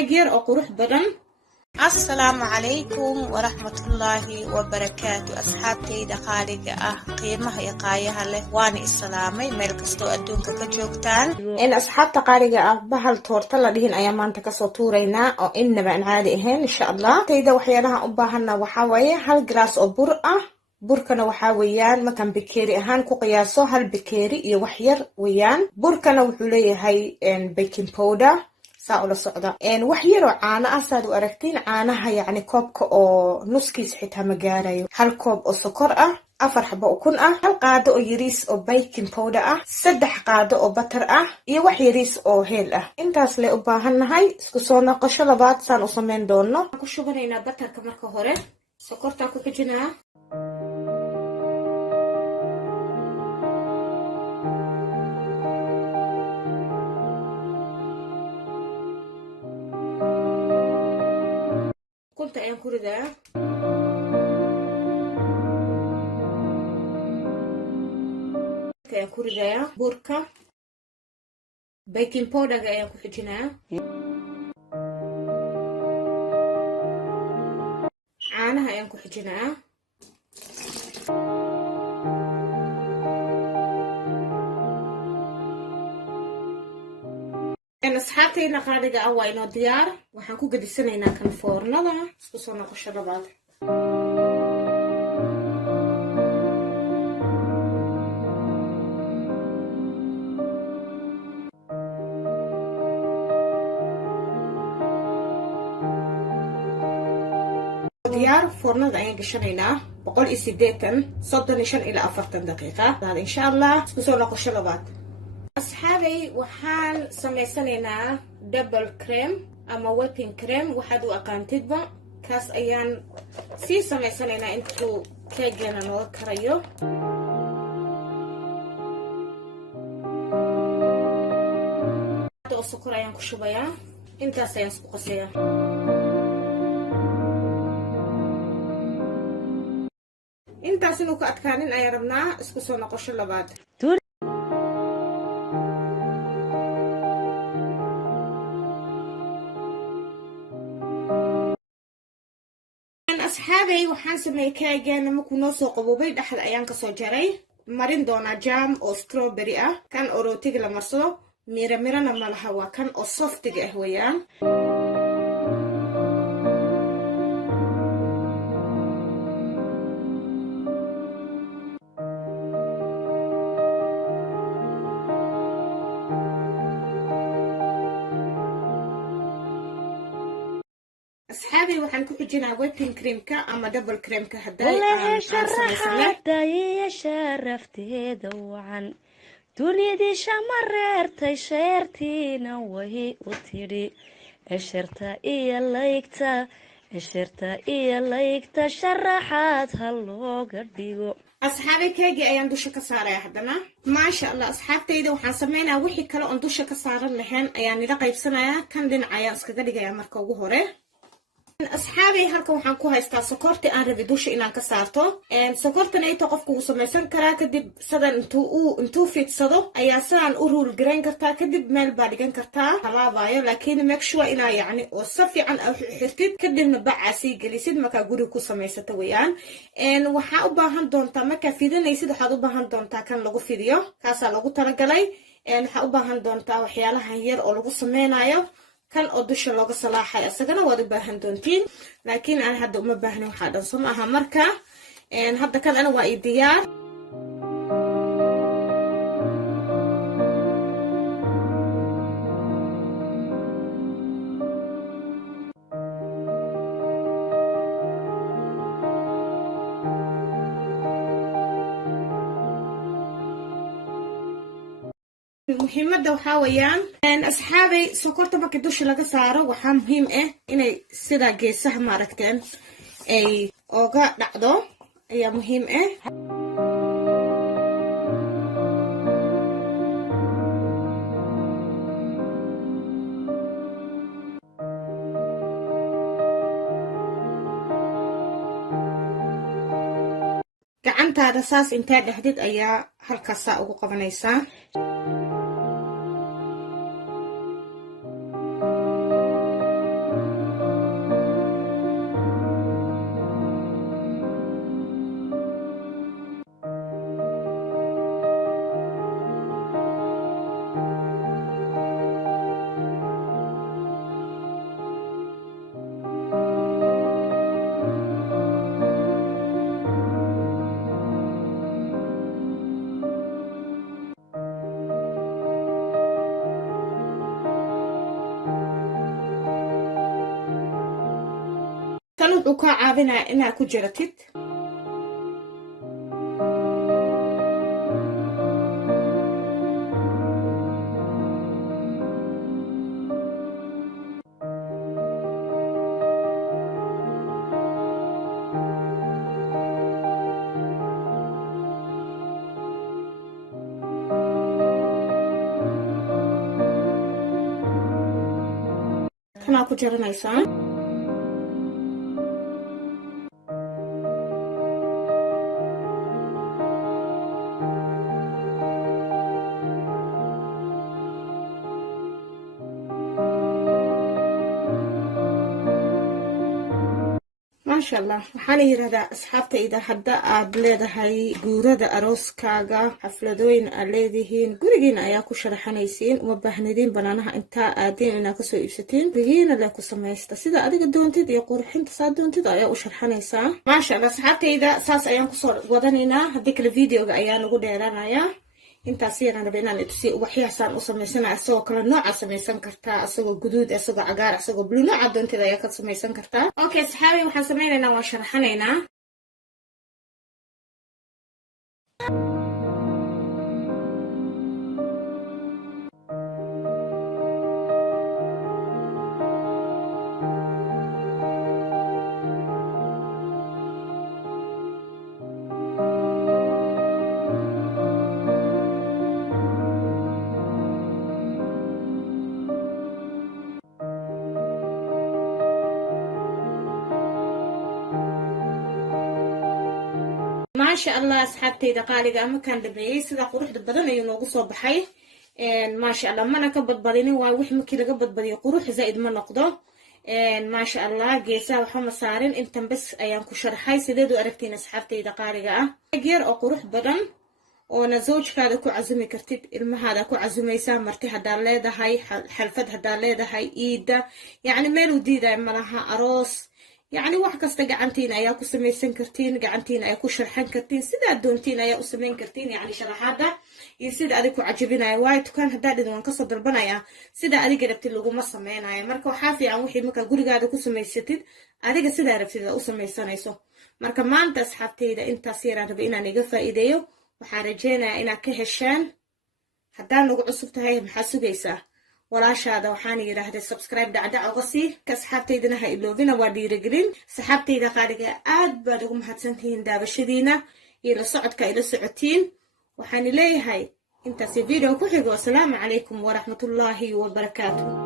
غير أو قروح بدن. السلام عليكم ورحمة الله وبركاته أصحابتي دقالق قيمة يقايها له واني السلامي ميلكستو أدونك كجوكتان إن أصحاب دقالق بهال تورتلا لهن أيامان تكسو تورينا أو إنما عادي إهن إن شاء الله تيدا وحيالها أباهنا وحاوية هال جراس أو برقة burkana waxaa weeyaan markaan bakeeri ahaan ku qiyaaso hal bakeeri iyo wax yar weeyaan burkana wuxuu leeyahay baking powder saa ula socda wax yar oo caano ah saad u aragtiin caanaha yacni koobka oo nuskiis xitaa ma gaarayo hal koob oo sokor ah 4 xabo ukun ah hal qaado oo yariis oo baking powder ah 3 qaado oo butter ah iyo wax yariis oo heel ah intaas le u baahannahay isku soo noqosho labaad saan u sameyn doono ku shubanaynaa butterka marka hore sokorta ku xijinaa كنت أيام كوردا كأيام كوردا بوركا بيكنج باودر كأيام كوحجنا عانها أيام كوحجنا أصحابتينا قاعدة أوينو ديار وحنكو قد السنة كان فورنا سبسونا قشرة بعض ديار فورنا أيان قشرينا بقول إسيديتن صدني شن إلى 4 دقيقة هذا إن شاء الله سبسونا قشرة بعض أصحابي وحان سميسانينا دبل كريم أما ويبين كريم وحدو أقانتدبا كاس أيان سي سميسانينا انتو كيجينا نوغ كريو السكر أيان كشوبايا انتا سيان سكوكسيا انتا سنوك أتكانين أياربنا اسكسو نقوش اللباد أصحابي وحان سمي كاجانا مكو نوسو قبوبي دحل أيان كسو جاري مارين دونا جام أو ستروبري كان أوروتيق لمرسو ميرا نمالها وكان أو صفتيق أهويان أصحابي وحن كوحجينا ويبين كريمكا أما دبل كريمكا هداي والله شرحت يا شرفتي دوعا دنيدي شمررتي شيرتينا وهي وتيري اشرتا إيا لايكتا شرحات هاللو قرديقو أصحابي كيجي أيان دوشة كسارة يا حدنا ما شاء الله أصحابتي إذا وحان سمينا وحي كلا أن دوشة كسارة لهن أيان لقايب سنايا كان دين عيان اسكاقاليقا يا مركو هوري أصحابي هالكا وحان كو هايستا سكورتي أنا ربي دوشي إنان كسارتو سكورتنا إيتو قفكو وسميسان كرا كدب سادان انتو فيت صدو أيا سان أورول جرين كرتا كدب ميل بادقان كرتا هلابايو لكن مكشوا إنا يعني وصفي عن أو حرتد كدب نبع عسي قليسيد مكا قولي كو سميساتا ويان وحا أباهان دونتا مكا فيدن يسيد حاد أباهان دونتا كان لغو فيديو كاسا لغو ترقلي وحا أباهان دونتا وحيالها هير أو لغو سمينايو كان أدوش لوجا صلاحي أسجنا وادي باهن دونتين لكن أنا هدا ما باهن وحدا صمها مركا هدا كان أنا وايد ديار muhiimada waxaa weeyaan asxaabay sokorta marka dusha laga saaro waxaa muhiim ah inay sida geesaha maaragteen ay oga dhacdo ayaa muhiim ah gacantaada saas intaa dhexdid ayaa halkaas ugu qabanaysaa kan wuxuu kaa caawinaa inaad ku jiratid kanaa ku jaranaysaa maasha allah waxaan yiraahdaa asxaabtayda hadda aad leedahay guurada arooskaaga xafladooyin aad leedihiin gurigiina ayaa ku sharaxanaysiin uma baahnidin banaanaha intaa aadeen inaad kasoo iibsatiin gurigiina le ku samaysta sida adiga doontid iyo qurxinta saa doontid ayaa u sharxanaysaa maasha allah asxaabtayda saas ayaan kusoo wadanaynaa haddii kale videoga ayaa nagu dheeraanayaa intaas yaraan rabay inaan itusi ubaxyahaasaan u samaysana asagoo kale nooca samaysan kartaa asagoo guduud asagoo cagaar asagoo blue nooca doonteeda ayaa ka samaysan kartaa okay saxaabi waxaan samaynaynaa waan sharaxanaynaa maasha allah asxaabtayda qaaliga ama kan dhameeyay sida quruxda badan ayuu noogu soo baxay maasha allah mana ka badbadinin waa wix markii laga badbadiyo qurux zaid ma noqdo maasha allah geesaha waxa ma saarin intan bas ayaan ku sharxay sideed u aragtiin asxaabtayda qaaliga ah geer oo qurux badan oo na zawjkaada ku cazumi kartid ilmahaada ku cazumaysaa marti hadaa leedahay xalfad hadaa leedahay iida yacni meel u diiday malaha aroos يعني واحد كسته قعنتين أيا كسمي سنكرتين قعنتين أيا كشرحن كرتين سيدا دونتين أيا كسمين كرتين يعني شرحادا يصير أديكو عجبنا وايد وكان هداد إذا انقصد البنايا سيدا أديك ربتي اللي قوم صمينا يا مركو حافي عن وحي مكا قولي قاعدة كسمي ستين أديك سيدا ربتي إذا أسمي سنيسو مركا ما أنت أصحابتي إذا أنت سيرا ربينا نقفا إيديو وحارجينا إنا كهشان هدان لو عصبت هاي محاسوبيسا walaashaada waxaan yiraahday subscribe dacda uga sii ka saxaabtaydana ha iloobina waa dhiirigelin saxaabtayda qaaliga aad baad ugu mahadsantihiin daawashadiina iyo la socodka ila socotiin waxaan leeyahay intaas video ku xigo assalaamu calaykum waraxmatullaahi wabarakaatuh